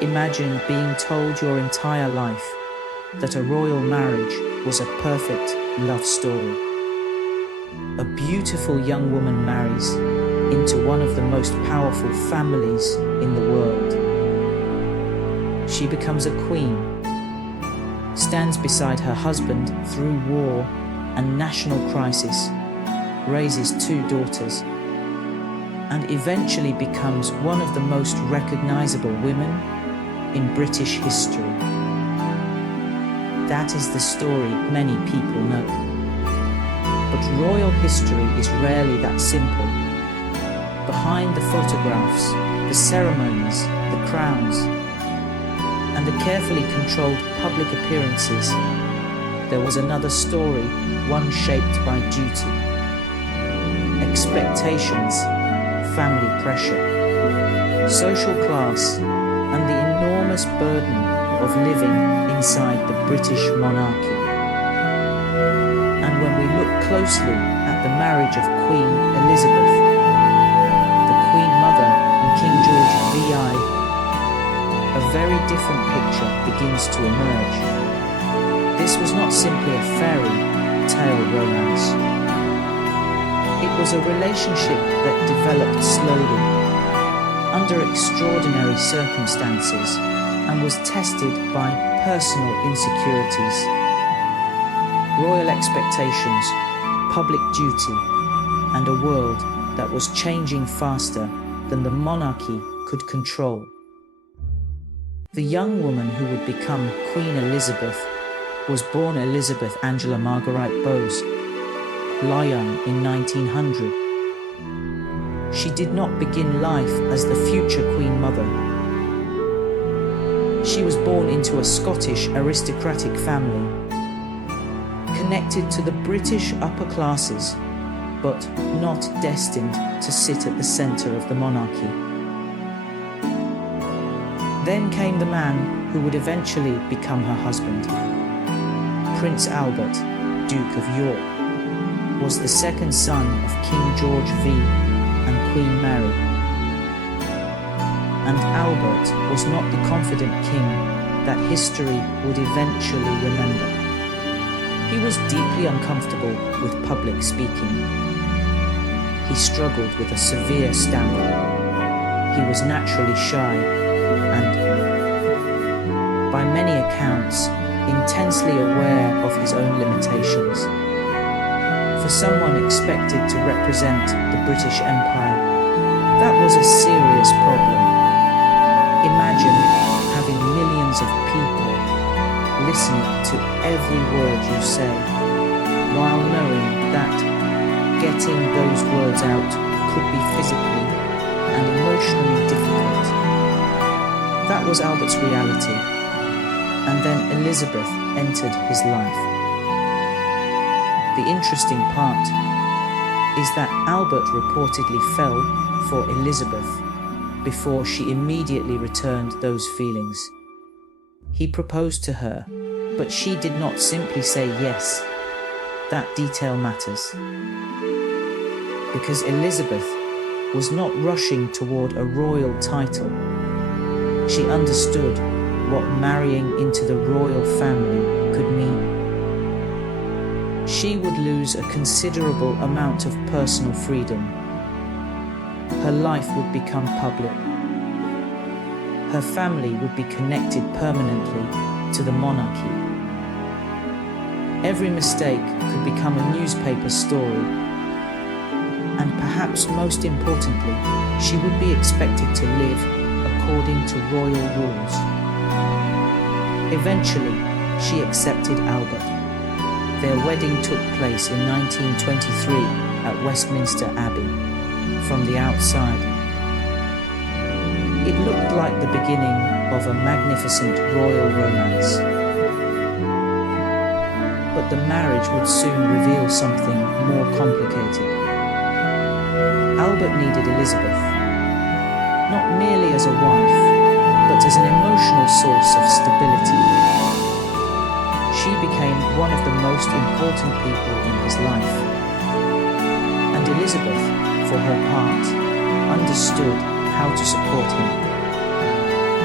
Imagine being told your entire life that a royal marriage was a perfect love story. A beautiful young woman marries into one of the most powerful families in the world. She becomes a queen, stands beside her husband through war and national crisis, raises 2 daughters, and eventually becomes one of the most recognizable women in British history. That is the story many people know. But royal history is rarely that simple. Behind the photographs, the ceremonies, the crowns, and the carefully controlled public appearances, there was another story, one shaped by duty, expectations, family pressure, social class, and the enormous burden of living inside the British monarchy. And when we look closely at the marriage of Queen Elizabeth, the Queen Mother, and King George VI, a very different picture begins to emerge. This was not simply a fairy tale romance. It was a relationship that developed slowly, under extraordinary circumstances, and was tested by personal insecurities, royal expectations, public duty, and a world that was changing faster than the monarchy could control. The young woman who would become Queen Elizabeth was born Elizabeth Angela Marguerite Bowes, Lyon in 1900. She did not begin life as the future Queen Mother. She was born into a Scottish aristocratic family, connected to the British upper classes, but not destined to sit at the centre of the monarchy. Then came the man who would eventually become her husband. Prince Albert, Duke of York, was the second son of King George VIII and Queen Mary. And Albert was not the confident king that history would eventually remember. He was deeply uncomfortable with public speaking. He struggled with a severe stammer. He was naturally shy and, by many accounts, intensely aware of his own limitations. For someone expected to represent the British Empire, that was a serious problem. Imagine having millions of people listening to every word you say, while knowing that getting those words out could be physically and emotionally difficult. That was Albert's reality. And then Elizabeth entered his life. The interesting part is that Albert reportedly fell for Elizabeth before she immediately returned those feelings. He proposed to her, but she did not simply say yes. That detail matters. Because Elizabeth was not rushing toward a royal title. She understood what marrying into the royal family could mean. She would lose a considerable amount of personal freedom. Her life would become public. Her family would be connected permanently to the monarchy. Every mistake could become a newspaper story. And perhaps most importantly, she would be expected to live according to royal rules. Eventually, she accepted Albert. Their wedding took place in 1923 at Westminster Abbey. From the outside, it looked like the beginning of a magnificent royal romance. But the marriage would soon reveal something more complicated. Albert needed Elizabeth, not merely as a wife, but as an emotional source of stability. She became one of the most important people in his life. And Elizabeth, for her part, understood how to support him.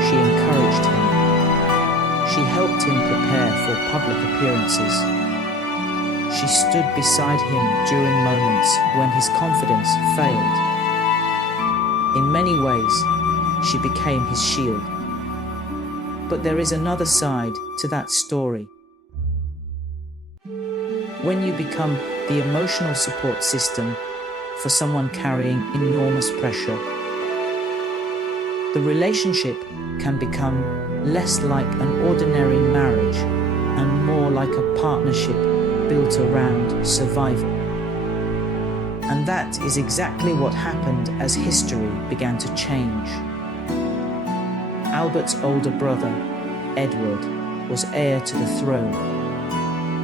She encouraged She helped him prepare for public appearances. She stood beside him during moments when his confidence failed. In many ways, she became his shield. But there is another side to that story. When you become the emotional support system for someone carrying enormous pressure, the relationship can become less like an ordinary marriage and more like a partnership built around survival. And that is exactly what happened as history began to change. Albert's older brother, Edward, was heir to the throne.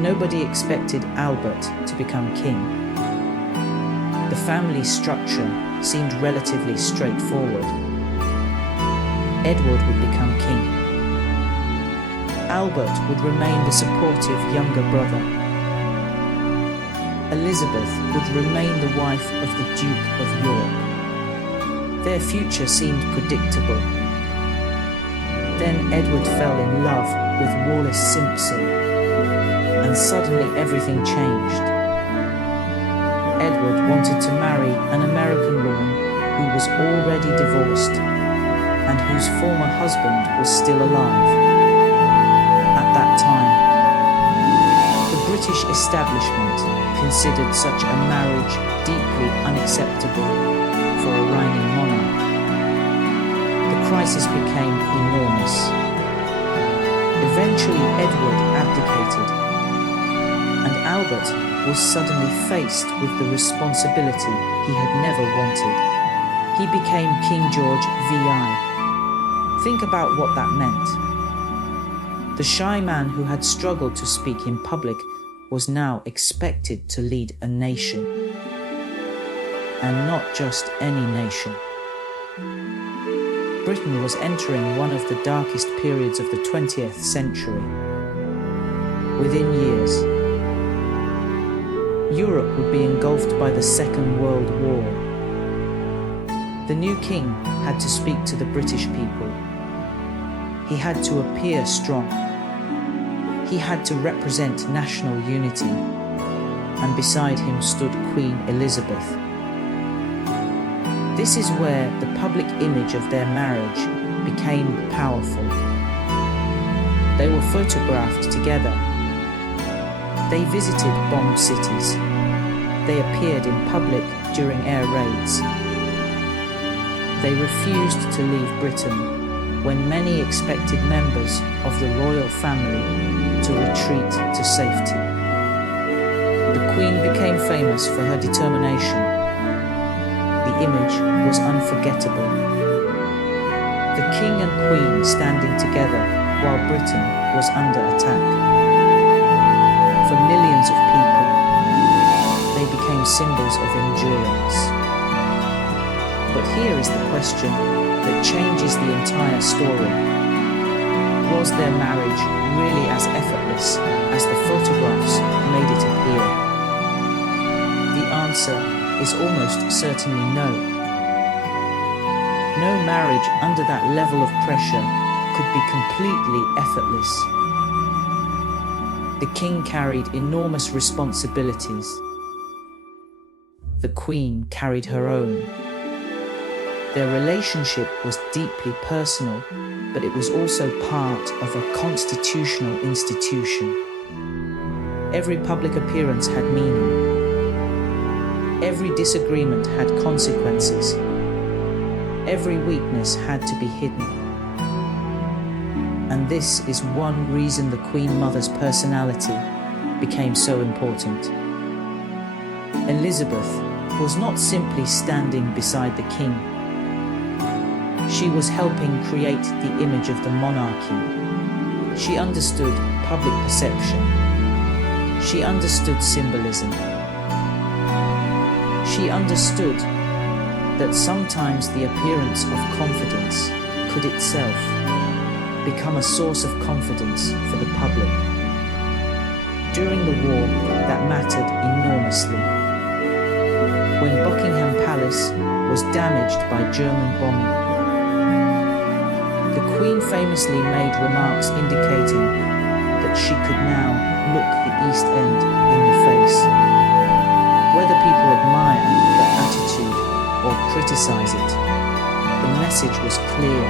Nobody expected Albert to become king. The family structure seemed relatively straightforward. Edward would become king. Albert would remain the supportive younger brother. Elizabeth would remain the wife of the Duke of York. Their future seemed predictable. Then Edward fell in love with Wallis Simpson, and suddenly everything changed. Edward wanted to marry an American woman who was already divorced and whose former husband was still alive. At that time, the British establishment considered such a marriage deeply unacceptable for a reigning monarch. The crisis became enormous. Eventually, Edward abdicated, and Albert was suddenly faced with the responsibility he had never wanted. He became King George VI. Think about what that meant. The shy man who had struggled to speak in public was now expected to lead a nation. And not just any nation. Britain was entering one of the darkest periods of the 20th century. Within years, Europe would be engulfed by the Second World War. The new king had to speak to the British people. He had to appear strong. He had to represent national unity, and beside him stood Queen Elizabeth. This is where the public image of their marriage became powerful. They were photographed together. They visited bombed cities. They appeared in public during air raids. They refused to leave Britain when many expected members of the royal family to retreat to safety. The Queen became famous for her determination. The image was unforgettable. The King and Queen standing together while Britain was under attack. For millions of people, they became symbols of endurance. But here is the question that changes the entire story. Was their marriage really as effortless as the photographs made it appear? The answer is almost certainly no. No marriage under that level of pressure could be completely effortless. The king carried enormous responsibilities. The queen carried her own. Their relationship was deeply personal, but it was also part of a constitutional institution. Every public appearance had meaning. Every disagreement had consequences. Every weakness had to be hidden. And this is one reason the Queen Mother's personality became so important. Elizabeth was not simply standing beside the king. She was helping create the image of the monarchy. She understood public perception. She understood symbolism. She understood that sometimes the appearance of confidence could itself become a source of confidence for the public. During the war, that mattered enormously. When Buckingham Palace was damaged by German bombing, the Queen Queen famously made remarks indicating that she could now look the East End in the face. Whether people admire her attitude or criticize it, the message was clear.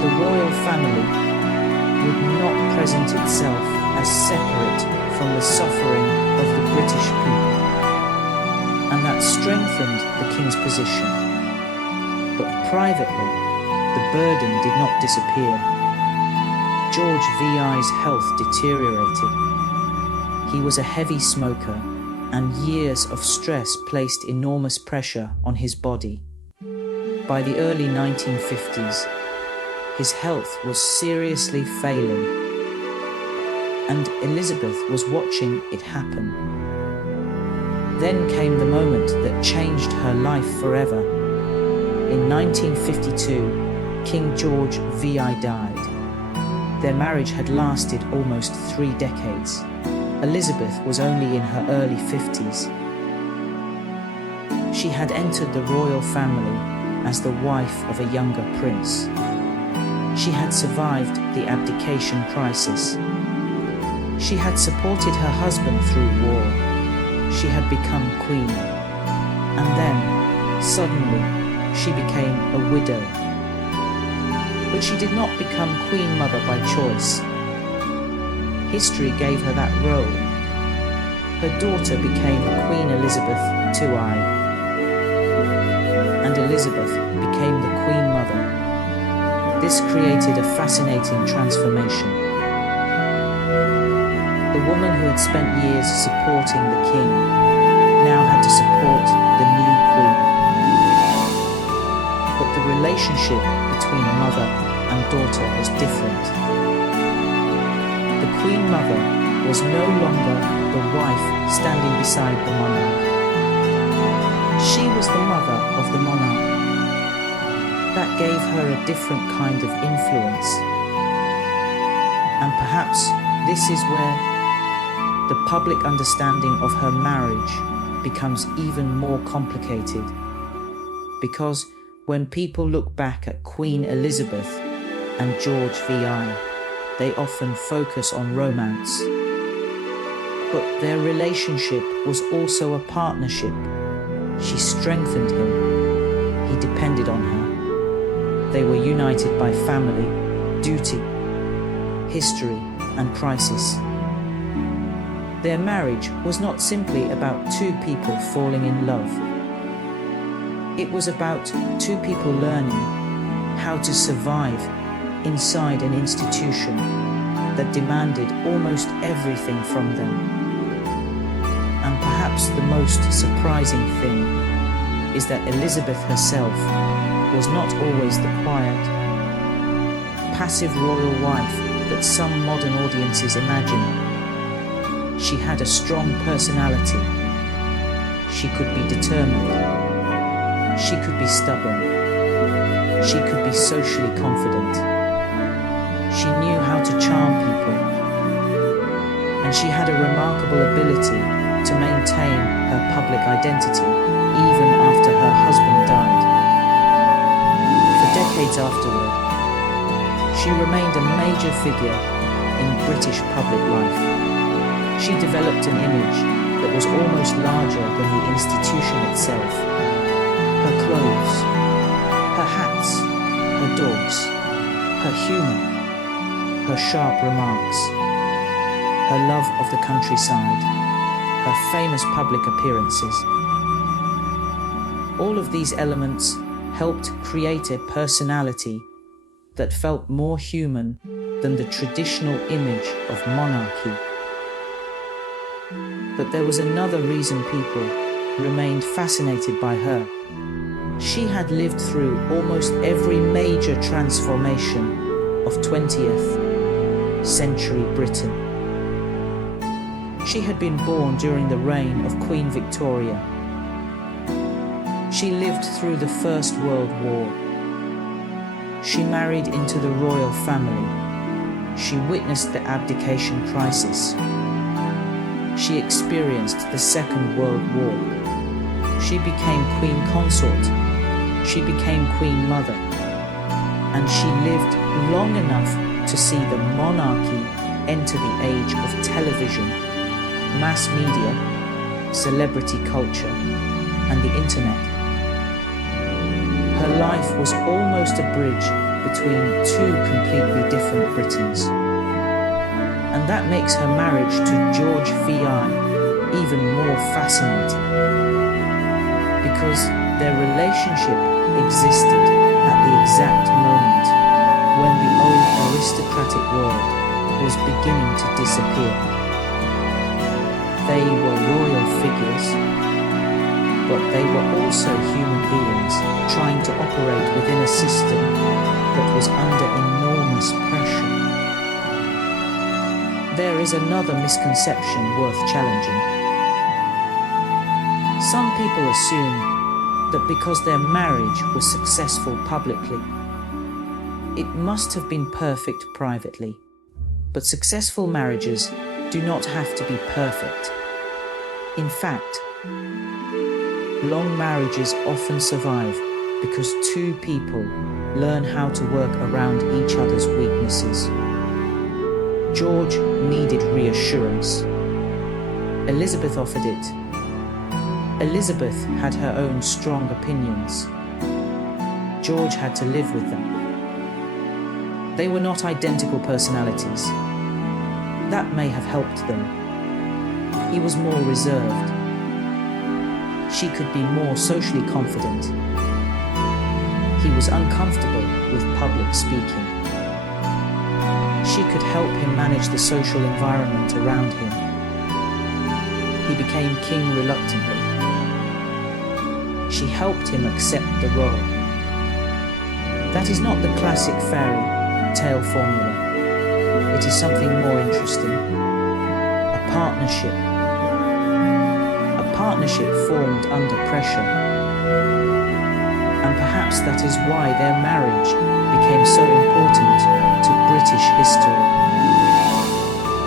The royal family would not present itself as separate from the suffering of the British people, and that strengthened the king's position. But privately, the burden did not disappear. George VI's health deteriorated. He was a heavy smoker, and years of stress placed enormous pressure on his body. By the early 1950s, his health was seriously failing, and Elizabeth was watching it happen. Then came the moment that changed her life forever. In 1952, King George VI died. Their marriage had lasted almost 3 decades. Elizabeth was only in her early 50s. She had entered the royal family as the wife of a younger prince. She had survived the abdication crisis. She had supported her husband through war. She had become queen. And then, suddenly, she became a widow. But she did not become Queen Mother by choice. History gave her that role. Her daughter became Queen Elizabeth II, and Elizabeth became the Queen Mother. This created a fascinating transformation. The woman who had spent years supporting the king now had to support the new queen. But the relationship between mother and daughter was different. The Queen Mother was no longer the wife standing beside the monarch. She was the mother of the monarch. That gave her a different kind of influence. And perhaps this is where the public understanding of her marriage becomes even more complicated. Because when people look back at Queen Elizabeth and George VI, they often focus on romance. But their relationship was also a partnership. She strengthened him. He depended on her. They were united by family, duty, history, and crisis. Their marriage was not simply about 2 people falling in love. It was about 2 people learning how to survive inside an institution that demanded almost everything from them. And perhaps the most surprising thing is that Elizabeth herself was not always the quiet, passive royal wife that some modern audiences imagine. She had a strong personality. She could be determined. She could be stubborn. She could be socially confident. She knew how to charm people. And she had a remarkable ability to maintain her public identity even after her husband died. For decades afterward, she remained a major figure in British public life. She developed an image that was almost larger than the institution itself. Her clothes, her hats, her dogs, her humour, her sharp remarks, her love of the countryside, her famous public appearances. All of these elements helped create a personality that felt more human than the traditional image of monarchy. But there was another reason people remained fascinated by her. She had lived through almost every major transformation of 20th century Britain. She had been born during the reign of Queen Victoria. She lived through the First World War. She married into the royal family. She witnessed the abdication crisis. She experienced the Second World War. She became Queen Consort. She became Queen Mother. and she lived long enough to see the monarchy enter the age of television, mass media, celebrity culture, and the internet. Her life was almost a bridge between two completely different Britons. And that makes her marriage to George VI even more fascinating, because their relationship existed at the exact moment when the old aristocratic world was beginning to disappear. They were royal figures, but they were also human beings trying to operate within a system that was under enormous pressure. There is another misconception worth challenging. Some people assume that because their marriage was successful publicly, it must have been perfect privately. But successful marriages do not have to be perfect. In fact, long marriages often survive because two people learn how to work around each other's weaknesses. George needed reassurance. Elizabeth offered it. Elizabeth had her own strong opinions. George had to live with them. They were not identical personalities. That may have helped them. He was more reserved. She could be more socially confident. He was uncomfortable with public speaking. She could help him manage the social environment around him. He became king reluctantly. She helped him accept the role. That is not the classic fairy tale formula. It is something more interesting. A partnership. A partnership formed under pressure. And perhaps that is why their marriage became so important to British history.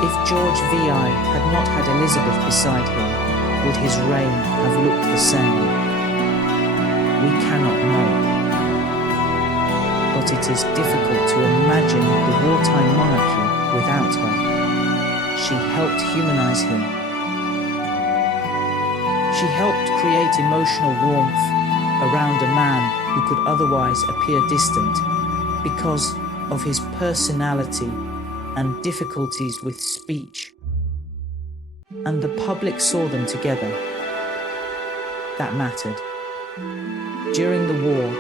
If George VI had not had Elizabeth beside him, would his reign have looked the same? We cannot know. But it is difficult to imagine the wartime monarchy without her. She helped humanize him. She helped create emotional warmth around a man who could otherwise appear distant because of his personality and difficulties with speech. And the public saw them together. That mattered. During the war,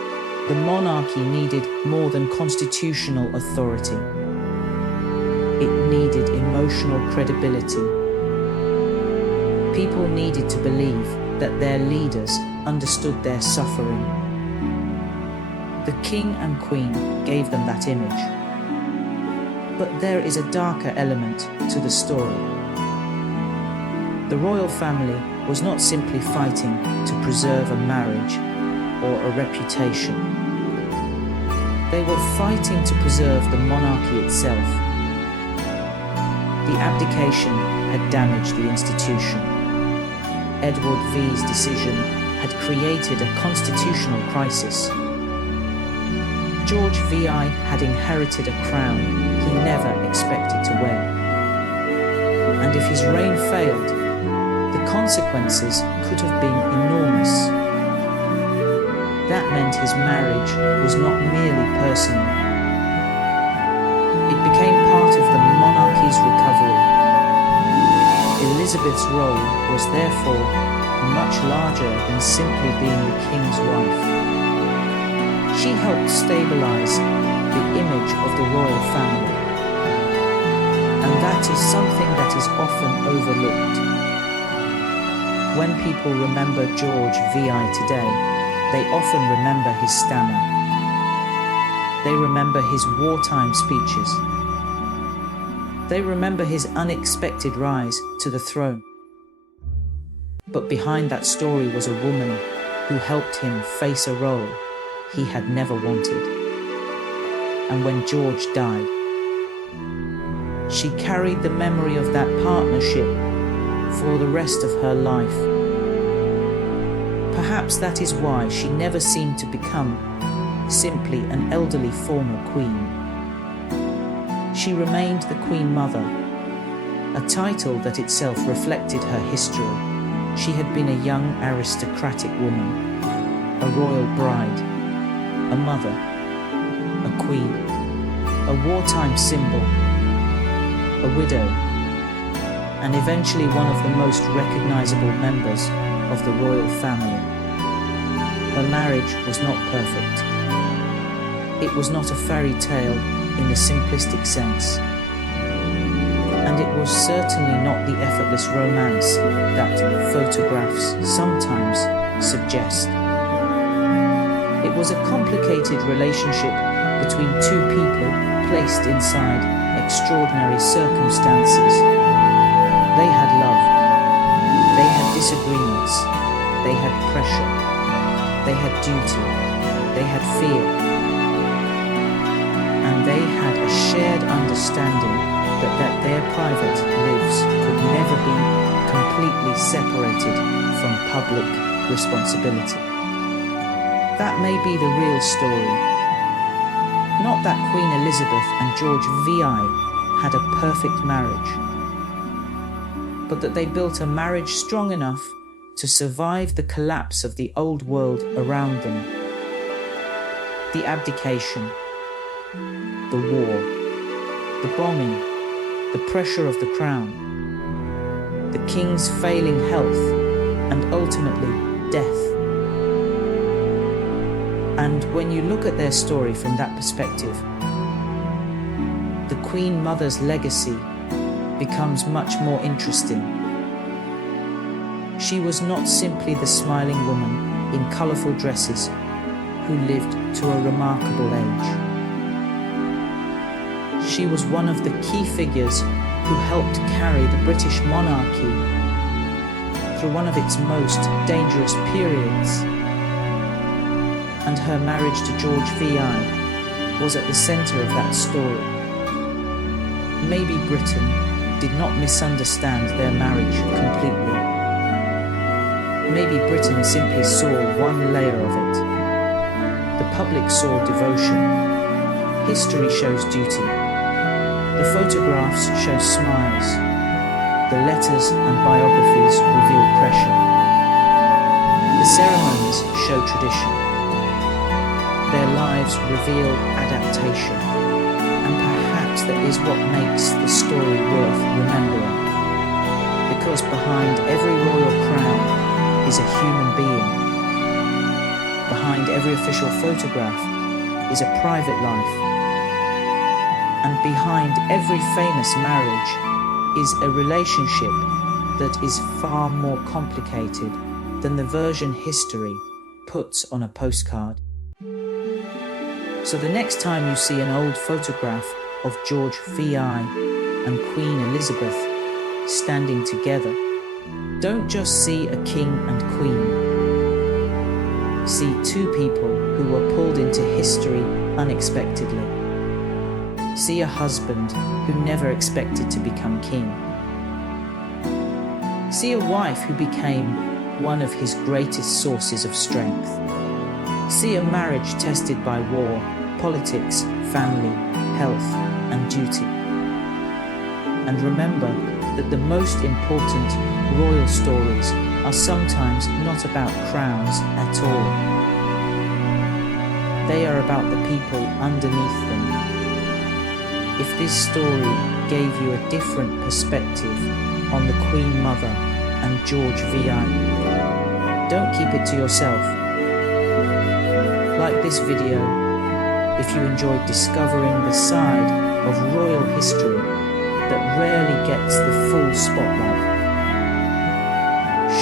the monarchy needed more than constitutional authority. It needed emotional credibility. People needed to believe that their leaders understood their suffering. The king and queen gave them that image. But there is a darker element to the story. The royal family was not simply fighting to preserve a marriage or a reputation. They were fighting to preserve the monarchy itself. The abdication had damaged the institution. Edward VIII's decision had created a constitutional crisis. George VI had inherited a crown he never expected to wear. And if his reign failed, the consequences could have been enormous. That meant his marriage was not merely personal. It became part of the monarchy's recovery. Elizabeth's role was therefore much larger than simply being the king's wife. She helped stabilize the image of the royal family. And that is something that is often overlooked. When people remember George VI today, they often remember his stammer. They remember his wartime speeches. They remember his unexpected rise to the throne. But behind that story was a woman who helped him face a role he had never wanted. And when George died, she carried the memory of that partnership for the rest of her life. Perhaps that is why she never seemed to become simply an elderly former queen. She remained the Queen Mother, a title that itself reflected her history. She had been a young aristocratic woman, a royal bride, a mother, a queen, a wartime symbol, a widow, and eventually one of the most recognizable members of the royal family. Her marriage was not perfect. It was not a fairy tale in the simplistic sense, and it was certainly not the effortless romance that photographs sometimes suggest. It was a complicated relationship between two people placed inside extraordinary circumstances. They had love, they had disagreements, they had pressure, they had duty, they had fear, and they had a shared understanding that their private lives could never be completely separated from public responsibility. That may be the real story. Not that Queen Elizabeth and George VI had a perfect marriage, but that they built a marriage strong enough to survive the collapse of the old world around them. The abdication, the war, the bombing, the pressure of the crown, the king's failing health, and ultimately death. And when you look at their story from that perspective, the Queen Mother's legacy becomes much more interesting. She was not simply the smiling woman in colourful dresses who lived to a remarkable age. She was one of the key figures who helped carry the British monarchy through one of its most dangerous periods. And her marriage to George VI was at the centre of that story. Maybe Britain did not misunderstand their marriage completely. Maybe Britain simply saw one layer of it. The public saw devotion. History shows duty. The photographs show smiles. The letters and biographies reveal pressure. The ceremonies show tradition. Their lives reveal adaptation, and perhaps that is what makes the story worth remembering. Because behind every royal crown is a human being. Behind every official photograph is a private life. And behind every famous marriage is a relationship that is far more complicated than the version history puts on a postcard. So the next time you see an old photograph of George VI and Queen Elizabeth standing together, don't just see a king and queen. See two people who were pulled into history unexpectedly. See a husband who never expected to become king. See a wife who became one of his greatest sources of strength. See a marriage tested by war, politics, family, health, and duty. And remember that the most important royal stories are sometimes not about crowns at all. They are about the people underneath them. If this story gave you a different perspective on the Queen Mother and George VI, don't keep it to yourself. Like this video if you enjoyed discovering the side of royal history that rarely gets the full spotlight.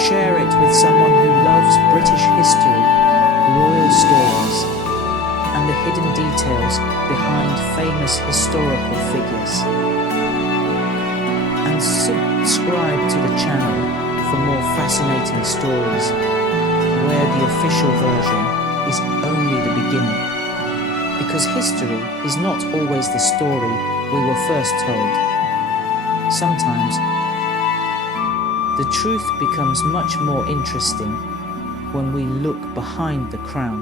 Share it with someone who loves British history, royal stories, and the hidden details behind famous historical figures. And subscribe to the channel for more fascinating stories where the official version is only the beginning. Because history is not always the story we were first told. Sometimes the truth becomes much more interesting when we look behind the crown.